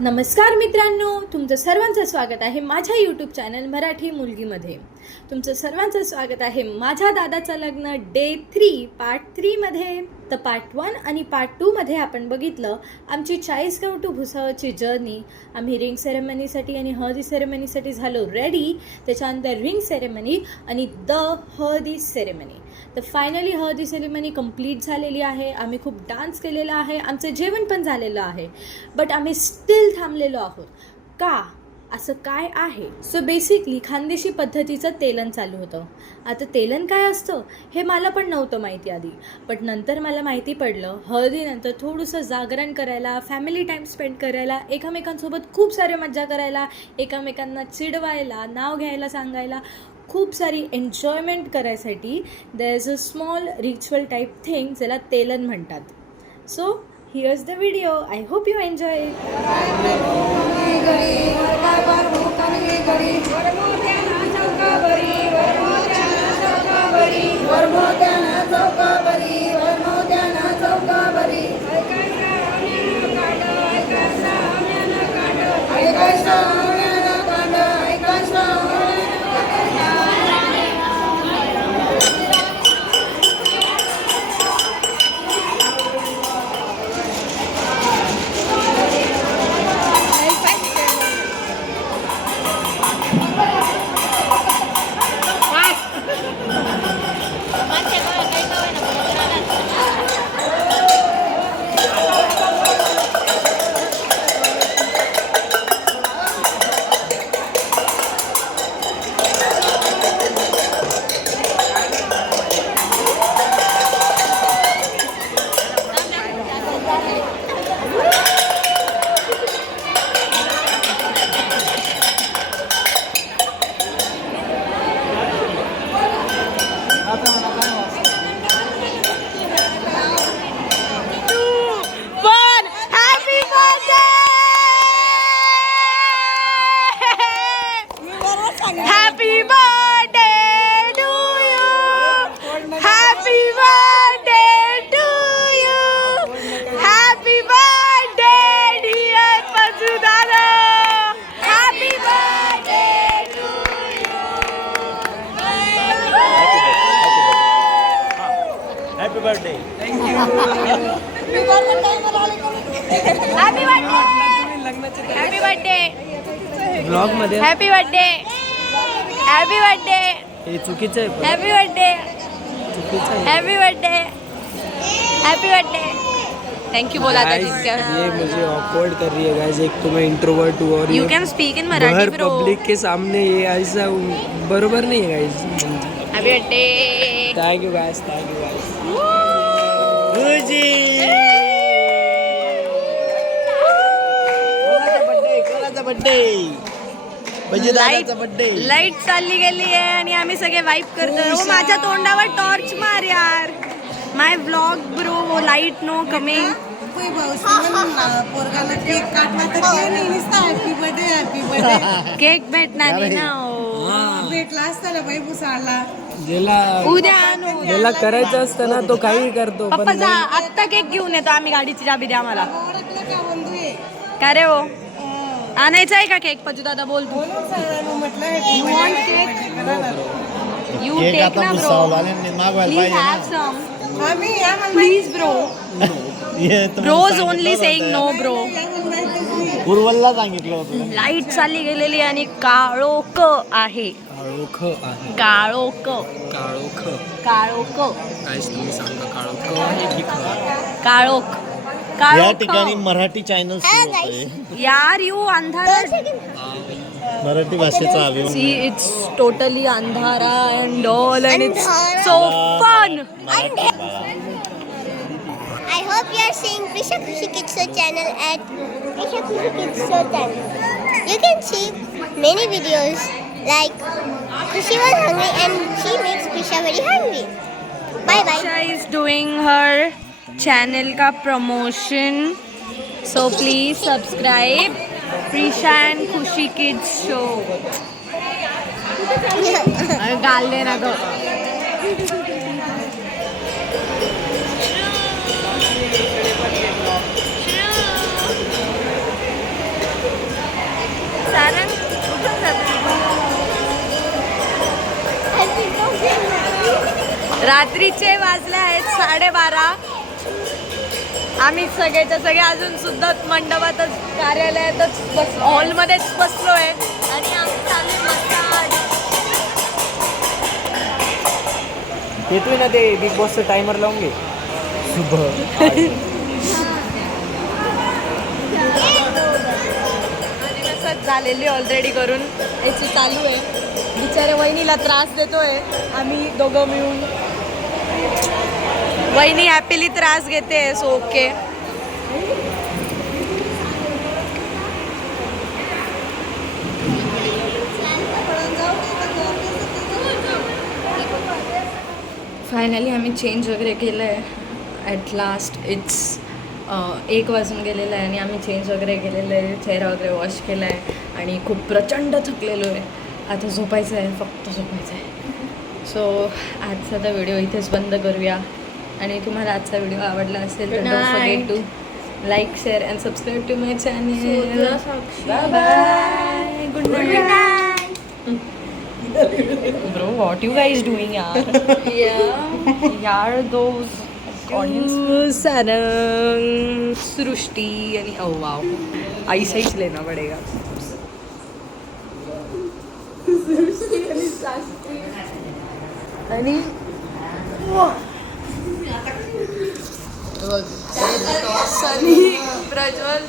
नमस्कार मित्रांनो, तुमचं सर्वांचं स्वागत आहे माझ्या यूट्यूब चॅनल मराठी मुलगीमध्ये. तुमचं सर्वांचं स्वागत आहे माझ्या दादाचं लग्न डे 3 पार्ट 3 मध्ये. तर पार्ट 1 आणि पार्ट 2 मध्ये आपण बघितलं आमची चाळीसगाव टू भुसावळची जर्नी. आम्ही रिंग सेरेमनीसाठी आणि हळदी सेरेमनीसाठी झालो रेडी. त्याच्यानंतर रिंग सेरेमनी आणि द हळदी सेरेमनी. तर फायनली हळदी सेरेमनी कंप्लीट झालेली आहे. आम्ही खूप डान्स केलेला आहे, आमचं जेवण पण झालेलं आहे. बट आम्ही स्टील थांबलेलो आहोत. का? असं काय आहे? सो बेसिकली खानदेशी पद्धतीचं तेलन चालू होतं. आता तेलन काय असतं हे मला पण नव्हतं माहिती आधी, बट नंतर मला माहिती पडलं. हळदीनंतर थोडंसं जागरण करायला, फॅमिली टाईम स्पेंड करायला, एकमेकांसोबत खूप सारे मज्जा करायला, एकमेकांना चिडवायला, नाव घ्यायला सांगायला, खूप सारी एन्जॉयमेंट करायसाठी there is a small ritual type thing ज्याला तेलन म्हणतात. So here's the video. I hope you enjoy it. Happy birthday to you. Happy birthday to you. Happy birthday dear Paju Dada. Happy birthday to you. Happy birthday. Thank you. Happy birthday. Happy birthday. Blog मध्ये Happy birthday. Happy birthday. हे चुकीचं आहे. Happy birthday. चुकीचं आहे. Happy birthday. Happy birthday. Thank you बोला था Guys, जिसका. ये मुझे ऑकवर्ड कर रही है गाइस. एक तो मैं इंट्रोवर्ट हूँ और You ये can speak in Marathi बाहर bro. पब्लिक के सामने ये ऐसा बरोबर नहीं है guys. Happy birthday. Thank you guys. Thank you guys. कोणाचा बर्थडे? म्हणजे दादाचा बर्थडे. लाईट चालली गेली आहे आणि आम्ही सगळे वाईप करतोय. हो माझ्या तोंडावर टॉर्च मार यार. My vlog bro. Light no coming. Cake भेटणार नाही ना. भेटला असता ना बाई भुसाळला. ज्याला उद्या आणू. ज्याला करायचं असतं ना तो काही करतो. पप्पा पण जा आत्ता केक घेऊन येतो आम्ही. गाडीची चाबी द्या मला. ओळखलं का बंधू आहे? काय रे हो आणायचा आहे का केक? पजू दादा बोल तू. म्हटलं यू केक टेक आता ना ब्रो. भुसावळवाल्यांनी मागवायला प्लीज पाहिजे हॅव ना. सम. आम्ही या म्हणलं प्लीज ब्रो. हे तुम्ही ब्रोज सांगितलं ओनली होतं. Saying no bro. उर्वलला सांगितलं होतं. लाईट चालली गेलेली आणि काळोख आहे. काळोख आहे. काळोख. काळोख. काळोख. गाइस तुम्ही सांगा काळोख आहे की ख? काळोख. या काळोख. ठिकाणी मराठी चॅनल सुरू होतंय. यार यू अंधारा. मराठी भाषेचा अभिमान. सी इट्स टोटली अंधारा and all and it's so fun. I hope you are seeing Prisha Khushi Kids Show channel at Prisha Khushi Kids Show channel. You can see many videos like Khushi was hungry and she makes Prisha very hungry. Bye bye. Prisha is doing her channel का promotion, so please subscribe Prisha and Khushi Kids Show. गाल देना तो. रात्रीचे वाजले आहेत 12:30. आम्ही सगळेच्या सगळे अजून सुद्धा मंडपातच कार्यालयातच हॉलमध्येच बसलो आहे आणि आम्ही चालू मसाज. येतोय ना ते बिग बॉसचं टायमर लावून घे. झालेली ऑलरेडी करून याची चालू आहे. बिचारे वहिनीला त्रास देतोय आम्ही दोघं मिळून. वहिनी हॅपीली त्रास घेते. So okay. फायनली आम्ही चेंज वगैरे केलं आहे. ॲट लास्ट इट्स 1 वाजून गेलेलं आहे आणि आम्ही चेंज वगैरे केलेलं आहे. चेहरा वगैरे वॉश केला आहे आणि खूप प्रचंड थकलेलो आहे. आता झोपायचं आहे, फक्त झोपायचं आहे. सो आजचा तर व्हिडिओ इथेच बंद करूया. आणि तुम्हाला आजचा व्हिडिओ आवडला असेल तर don't forget to like, share and subscribe to my channel. Bye bye. Good night. Bro, what you guys doing, yaar? यार those audience sarang सृष्टि आणि oh wow ऐसा ही लेना पड़ेगा. आणि सनी, प्रज्वल